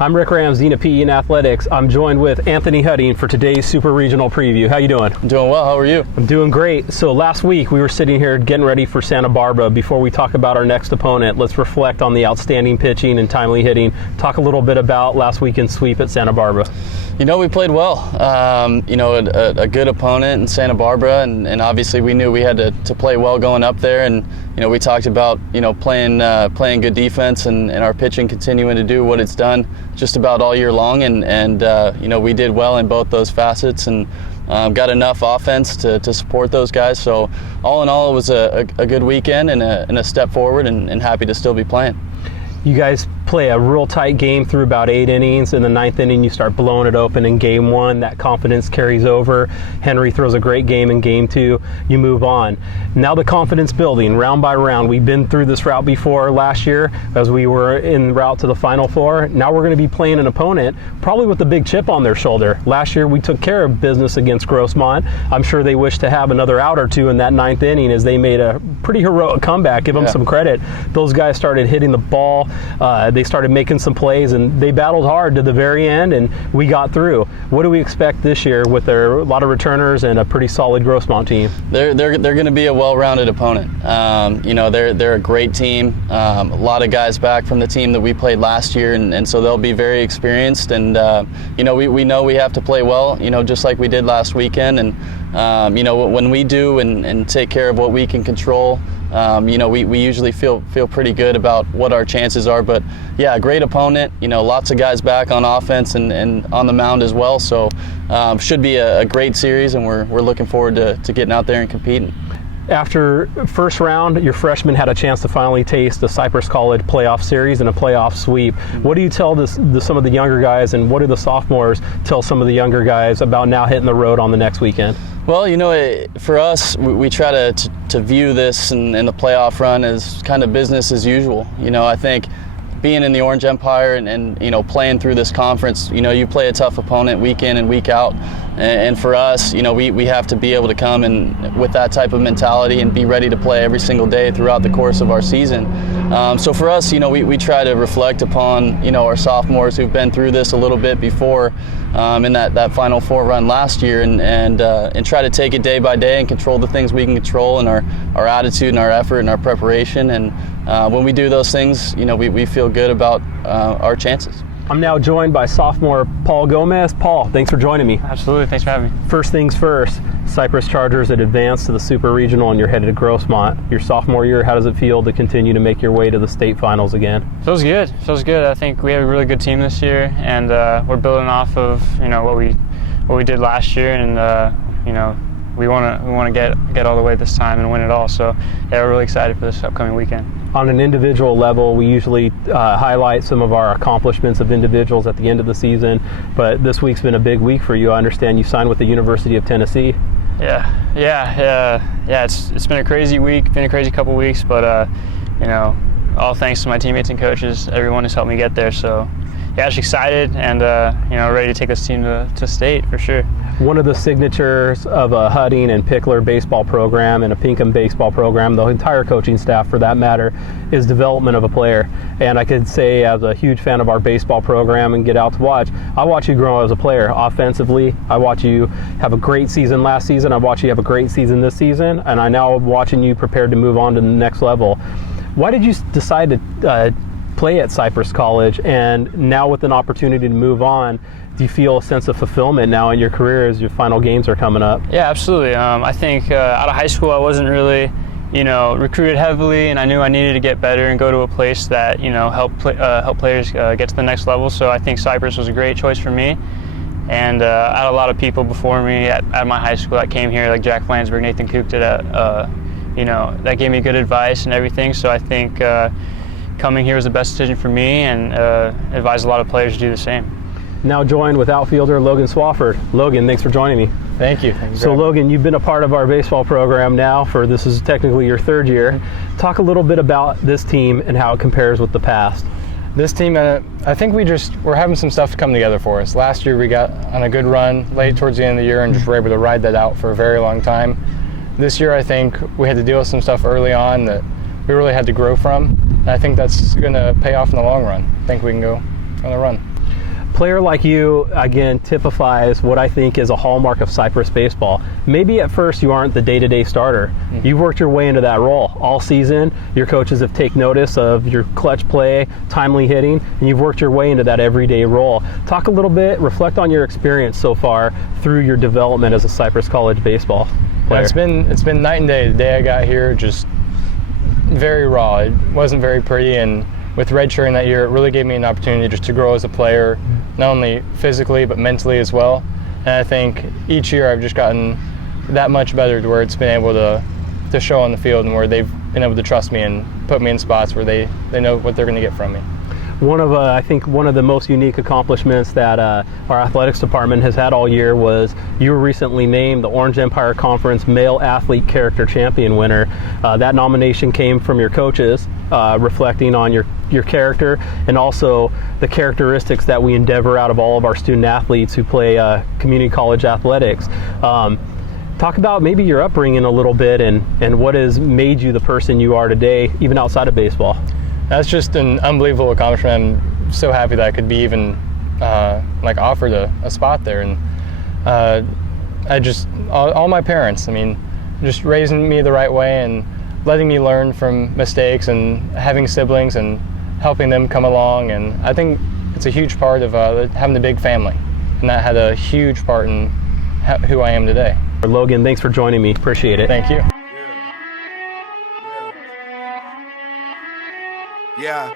I'm Rick Ramsdena, PE and Athletics. I'm joined with Anthony Hutton for today's Super Regional Preview. How you doing? I'm doing well. How are you? I'm doing great. So last week we were sitting here getting ready for Santa Barbara. Before we talk about our next opponent, let's reflect on the outstanding pitching and timely hitting. Talk a little bit about last weekend's sweep at Santa Barbara. You know, we played well. A good opponent in Santa Barbara, and obviously we knew we had to play well going up there. And we talked about playing good defense and our pitching continuing to do what it's done just about all year long. And we did well in both those facets and got enough offense to support those guys. So all in all, it was a good weekend and a step forward, and happy to still be playing. You guys play a real tight game through about 8 innings. In the 9th inning, you start blowing it open in game 1. That confidence carries over. Henry throws a great game in game 2. You move on. Now the confidence building, round by round. We've been through this route before last year as we were en route to the Final Four. Now we're going to be playing an opponent probably with a big chip on their shoulder. Last year we took care of business against Grossmont. I'm sure they wish to have another out or two in that 9th inning as they made a pretty heroic comeback. Give them some credit. Those guys started hitting the ball. They started making some plays, and they battled hard to the very end, and we got through. What do we expect this year with a lot of returners and a pretty solid Grossmont team? They're going to be a well-rounded opponent. They're a great team. A lot of guys back from the team that we played last year, and so they'll be very experienced. And we know we have to play well, just like we did last weekend. And when we do and take care of what we can control, we usually feel pretty good about what our chances are. But yeah, a great opponent, lots of guys back on offense and on the mound as well. So should be a great series, and we're looking forward to getting out there and competing. After first round, your freshmen had a chance to finally taste the Cypress College playoff series and a playoff sweep. What do you tell some of the younger guys, and what do the sophomores tell some of the younger guys about now hitting the road on the next weekend? Well, for us, we try to view this and the playoff run as kind of business as usual. I think being in the Orange Empire and playing through this conference, you play a tough opponent week in and week out. And for us, we have to be able to come and with that type of mentality and be ready to play every single day throughout the course of our season. So for us, we try to reflect upon, our sophomores who've been through this a little bit before in that Final Four run last year, and try to take it day by day and control the things we can control, and our attitude and our effort and our preparation. And when we do those things, we feel good about our chances. I'm now joined by sophomore Paul Gomez. Paul, thanks for joining me. Absolutely, thanks for having me. First things first, Cypress Chargers had advanced to the Super Regional, and you're headed to Grossmont. Your sophomore year, how does it feel to continue to make your way to the state finals again? Feels good. I think we have a really good team this year, and we're building off of what we did last year, and we want to get all the way this time and win it all. So yeah, we're really excited for this upcoming weekend. On an individual level, we usually highlight some of our accomplishments of individuals at the end of the season, but this week's been a big week for you. I understand you signed with the University of Tennessee. Yeah. It's been a crazy week, been a crazy couple weeks, but all thanks to my teammates and coaches, everyone has helped me get there. So yeah, just excited and ready to take this team to state for sure. One of the signatures of a Hutton and Pickler baseball program and a Pinkham baseball program, the entire coaching staff for that matter, is development of a player. And I could say, as a huge fan of our baseball program and get out to watch, I watch you grow as a player offensively. I watch you have a great season last season. I watch you have a great season this season. And I now am watching you prepared to move on to the next level. Why did you decide to play at Cypress College, and now with an opportunity to move on, do you feel a sense of fulfillment now in your career as your final games are coming up? Yeah, absolutely. I think out of high school I wasn't really recruited heavily, and I knew I needed to get better and go to a place that help players get to the next level. So I think Cypress was a great choice for me. And I had a lot of people before me at my high school that came here, like Jack Flansburgh, Nathan Kook did that gave me good advice and everything. So I think coming here was the best decision for me, and advise a lot of players to do the same. Now joined with outfielder Logan Swofford. Logan, thanks for joining me. Thank you. So Logan, you've been a part of our baseball program now this is technically your 3rd year. Talk a little bit about this team and how it compares with the past. This team, I think we're having some stuff come together for us. Last year we got on a good run late towards the end of the year and just were able to ride that out for a very long time. This year I think we had to deal with some stuff early on that we really had to grow from. And I think that's going to pay off in the long run. I think we can go on a run. player like you, again, typifies what I think is a hallmark of Cypress baseball. Maybe at first you aren't the day-to-day starter. You've worked your way into that role. All season, your coaches have taken notice of your clutch play, timely hitting, and you've worked your way into that everyday role. Talk a little bit, reflect on your experience so far through your development as a Cypress College baseball player. It's been night and day. The day I got here, just very raw. It wasn't very pretty, and with redshirting that year, it really gave me an opportunity just to grow as a player, not only physically but mentally as well. And I think each year I've just gotten that much better to where it's been able to show on the field, and where they've been able to trust me and put me in spots where they know what they're going to get from me. I think one of the most unique accomplishments that our athletics department has had all year was you were recently named the Orange Empire Conference Male Athlete Character Champion winner. That nomination came from your coaches, reflecting on your character and also the characteristics that we endeavor out of all of our student athletes who play community college athletics. Talk about maybe your upbringing a little bit and what has made you the person you are today, even outside of baseball. That's just an unbelievable accomplishment. I'm so happy that I could be even offered a spot there. And all my parents, I mean, just raising me the right way and letting me learn from mistakes, and having siblings and helping them come along. And I think it's a huge part of having a big family, and that had a huge part in who I am today. Logan, thanks for joining me. Appreciate it. Thank you. Yeah.